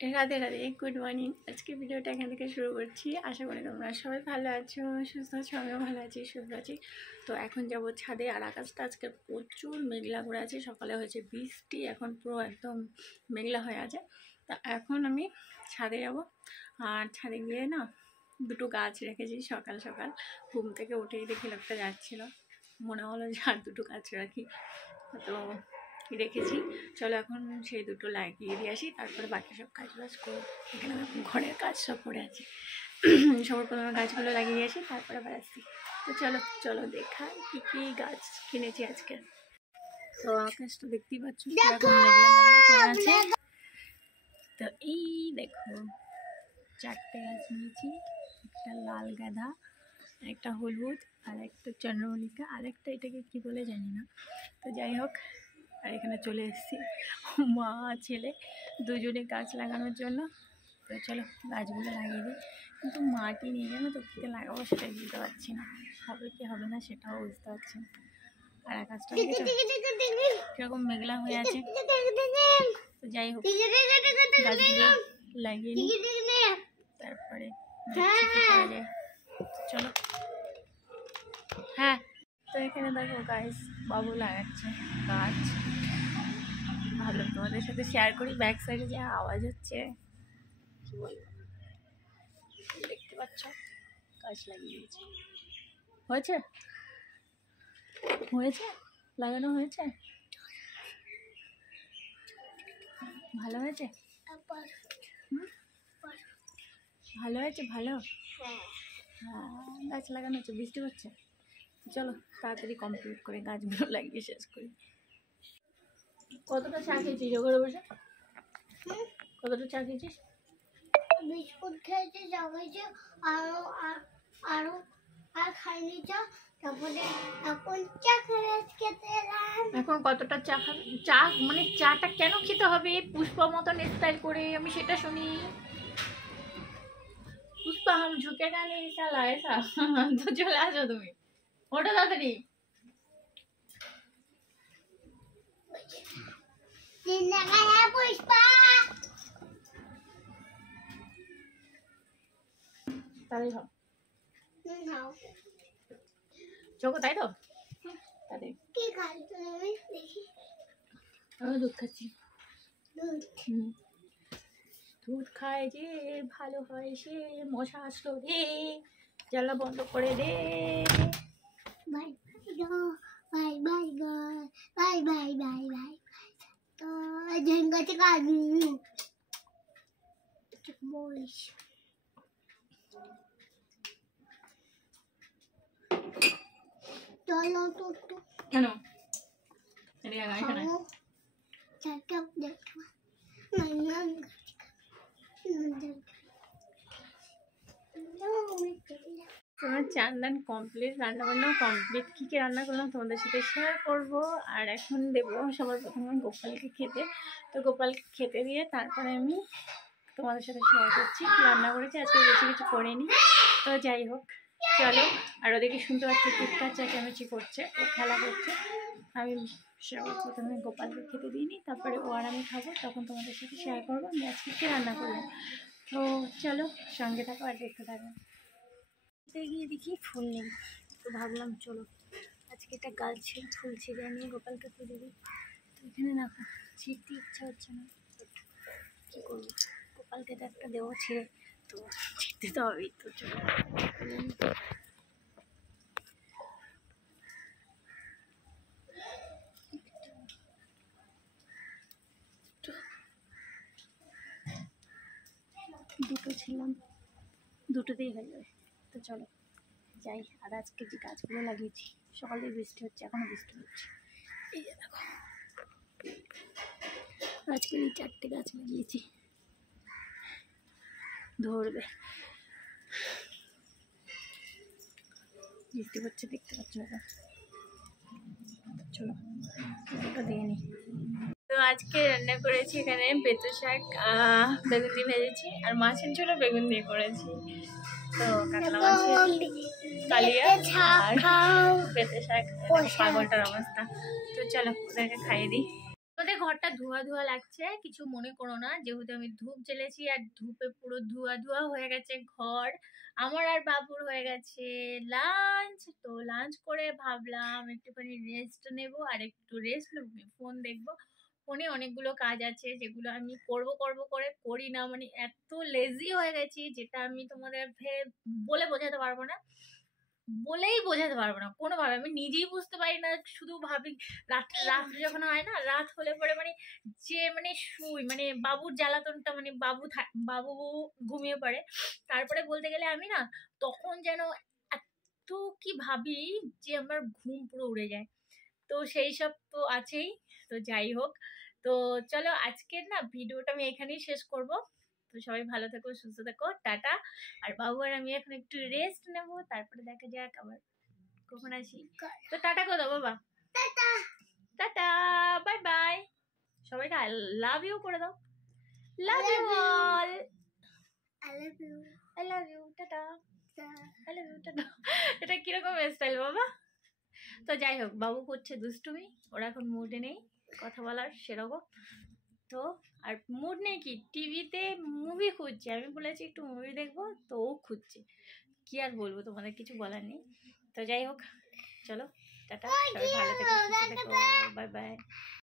Radhe Radhe, good morning. আজকে ভিডিওটা এখান থেকে শুরু করছি। আশা করি তোমরা সবাই ভালো আছো, সুস্থ আছো। আমিও ভালো আছি, সুস্থ আছি। তো এখন যাবো ছাদে। আর আকাশটা আজকে প্রচুর মেঘলা করে আছে। সকালে হয়েছে বৃষ্টি, এখন পুরো একদম মেঘলা হয়ে আছে। তা এখন আমি ছাদে যাব। আর ছাদে গিয়ে না দুটো গাছ রেখেছি। সকাল সকাল ঘুম থেকে উঠেই দেখি লোকটা যাচ্ছিল, মনে হলো যে আর দুটো গাছ রাখি, তো রেখেছি। চলো এখন সেই দুটো লাগিয়ে দিয়ে আসি, তারপরে বাকি সব কাজ বাজ করবো। এখানে ঘরের কাজ সব পড়ে আছে, সবার প্রথমে গাছগুলো লাগিয়ে দিয়ে আসি, তারপরে আবার আসছি। তো চলো চলো দেখাই কী কী গাছ কিনেছি আজকে। তো আকাশটা দেখতেই পাচ্ছ কিরকম মেঘলা মেঘলা করে আছে। তো এই দেখো 4টে গাছ নিয়েছি, একটা লাল গাঁদা, একটা হলুদ, আর একটা চন্দ্রমল্লিকা, আরেকটা এটাকে কি বলে জানি না। তো যাই হোক, আর এখানে চলে এসেছি মা ছেলে দুজনে গাছ লাগানোর জন্য। তো চলো গাছগুলো লাগিয়ে দিই। কিন্তু মাটি নিয়ে যাবো, তো কীতে লাগাবো সেটাই বুঝতে পারছি না, হবে কি হবে না সেটাও বুঝতে পারছি না। আর আকাশটা কীরকম মেঘলা হয়ে আছে। তো যাই হোক, গাছগুলো লাগিয়ে নিই, তারপরে চলো। হ্যাঁ, তো এখানে দেখো গাইস, বাবু লাগাচ্ছে গাছ। ভালো, তোমাদের সাথে শেয়ার করি। ব্যাক সাইডে যে আওয়াজ হচ্ছে কি বলবো, দেখতে পাচ্ছ গাছ লাগিয়ে দিয়েছে। হয়েছে হয়েছে লাগানো হয়েছে, ভালো হয়েছে, ভালো হয়েছে, ভালো। হ্যাঁ, গাছ লাগানো হচ্ছে, বৃষ্টি হচ্ছে। চলো তাড়াতাড়ি কমপ্লিট করে গাছগুলো লাগিয়ে শেষ করি। কতটা চা খেয়েছিস ঘরে বসে? কতটা চা খেয়েছিস? বিস্কুট খেয়েছি, চা খেয়েছি, আরো আরো আর খাইনি চা। তারপরে এখন চা খেতে এলাম। এখন কতটা চা খাবি? চা মানে চাটা কেন খেতে হবে পুষ্পা মতন স্টাইল করে, আমি সেটা শুনি। পুষ্পা হাম ঝুঁকে গানে শালা এসা। তো চলে আসো তুমি, ওটা তাড়াতাড়ি। পুষ্পা তাড়াতাড়ি খাও চোখো, তাই তো? তাড়াতাড়ি কি খাই তুমি? দেখি, আমি দুধ খাচ্ছি। দুধ খায় যে ভালো হয় সে, মশা আসলো রে, জ্বালা বন্ধ করে দে। Bye bye bye bye bye bye bye. তো ঝেঙ্গাতে কাজু বলিস চলো তো কেন তোমার চান্দান কমপ্লিট, রান্নাবান্নাও কমপ্লিট। কী কী রান্না করলাম তোমাদের সাথে শেয়ার করব। আর এখন দেবো সবার প্রথমে গোপালকে খেতে। তো গোপালকে খেতে দিয়ে তারপরে আমি তোমাদের সাথে শেয়ার করছি কী রান্না করেছি। আজকে বেশি কিছু করিনি। তো যাই হোক চলো। আর ওদেরকে শুনতে পাচ্ছি চিৎকার চেঁচামেচি করছে, ও খেলা করছে। আমি সবার প্রথমে গোপালকে খেতে দিইনি, তারপরে ও আর আমি খাবো, তখন তোমাদের সাথে শেয়ার করবো আমি আজকে কী রান্না করলাম। তো চলো সঙ্গে থাকো আর দেখতে থাকো। গিয়ে দেখি ফুল নেই, তো ভাবলাম চলো আজকে একটা গাছের ফুল ছিঁড়ে নিয়ে গোপালকে তুলে দিই। তো এখানে দেখো ছিঁড়তে ইচ্ছা হচ্ছে না, কী করবো, গোপালকে তো একটা দেবো ছিঁড়ে, তো ছিঁড়তে তো হবেই। তো চলো দুটো ছিলাম, দুটোতেই হয়ে যাবে। তো চলো যাই। আর আজকে যে গাছগুলো লাগিয়েছি, সকালে বৃষ্টি হচ্ছে, এখনও বৃষ্টি হচ্ছে। এই যে দেখো আজকে এই 4টে গাছ লাগিয়েছি, ধরবে। বৃষ্টি হচ্ছে দেখতে পাচ্ছ না, চলো ওটা দিয়ে নিই। তো আজকে রান্না করেছি এখানে বেতো শাক, বেগুন দিয়ে ভেজেছি, আর মাছের ঝোলও বেগুন দিয়ে করেছি। তো কাতলা মাছের কালিয়া আর বেতো শাক, পাগলটার অবস্থা। তো চলো ওদেরকে খাইয়ে দিই। তো তোমাদের ঘরটা ধোয়া ধোয়া লাগছে, কিছু মনে করো না, যেহেতু আমি ধূপ জ্বেলেছি আর ধূপে পুরো ধোয়া ধোয়া হয়ে গেছে ঘর। আমার আর বাবুর হয়ে গেছে লাঞ্চ, তো লাঞ্চ করে ভাবলাম একটুখানি রেস্ট নেব, আর একটু রেস্ট নেব, ফোন দেখবো। ফোনে অনেকগুলো কাজ আছে যেগুলো আমি করব করব করে করি না, মানে এত লেজি হয়ে গেছি যেটা আমি তোমাদের বলে বোঝাতে পারবো না, বলেই বোঝাতে পারবো না কোনোভাবে। আমি নিজেই বুঝতে পারি না, শুধু ভাবি রাত্রে যখন হয় না, রাত হলে পরে মানে যে মানে শুই, মানে বাবুর জ্বালাতনটা, মানে বাবু ঘুমিয়ে পড়ে, তারপরে বলতে গেলে আমি না তখন যেন এত কি ভাবি যে আমার ঘুম পুরো উড়ে যায়। তো সেই সব তো আছেই। তো যাই হোক, তো চলো আজকের না ভিডিওটা আমি এখানেই শেষ করব। তো সবাই ভালো থেকো, সুস্থ থেকো, টাটা। আর বাবু আর আমি এখন একটু রেস্ট নেব, তারপরে দেখা যাক আবার কখন আসি। তো টাটা করে দাও বাবা, টাটা, বাই বাই। সবাইকে আই লাভ ইউ করে দাও, love you all, I love you, tata, I love you, tata. এটা কিরকম স্টাইল বাবা? তো যাই হোক, বাবু করছে দুষ্টুমি, ওরা এখন মুডে নেই কথা বলার সেরকম। তো আর মুড নেই কি, টিভিতে মুভি খুঁজছে, আমি বলেছি একটু মুভি দেখবো, তো ও খুঁজছে। কি আর বলবো, তোমাদের কিছু বলার নেই। তো যাই হোক, চলো টাটা, সবাই ভালো থেকো, সুস্থ থেকো, বাই বাই।